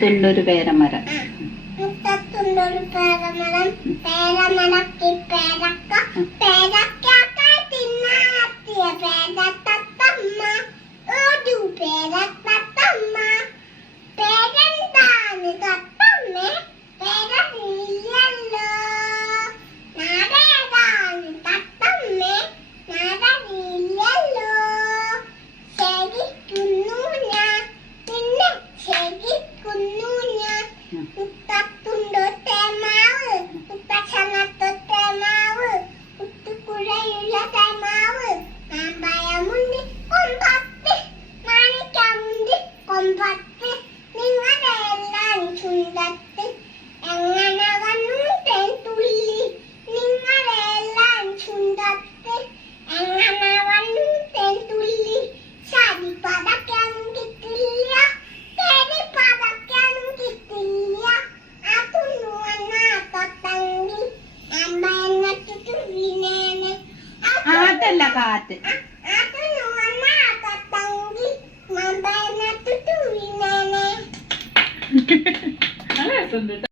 മുറ്റത്തുണ്ടൊരു പേരമരം. മുറ്റത്തുണ്ടൊരു പേരമരം. പേരമരത്തിൽ പേരക്ക പേരക്കാക്ക എല്ലാം ചുണ്ടത്ത് എങ്ങനെ വന്നു തേൻ തുള്ളി? നിങ്ങളെല്ലാം ചുണ്ടത്ത് എങ്ങനെ വന്നു തേൻ തുള്ളി? ചതി പതക്കാനും കിട്ടില്ല തേടി പതക്കാനും കിട്ടില്ല. അതൊന്നു അമ്മ എന്നിട്ട് തുള്ളിനേനെ അതല്ല കാറ്റ്. நல்லா இருக்கும்:nallaa irukkum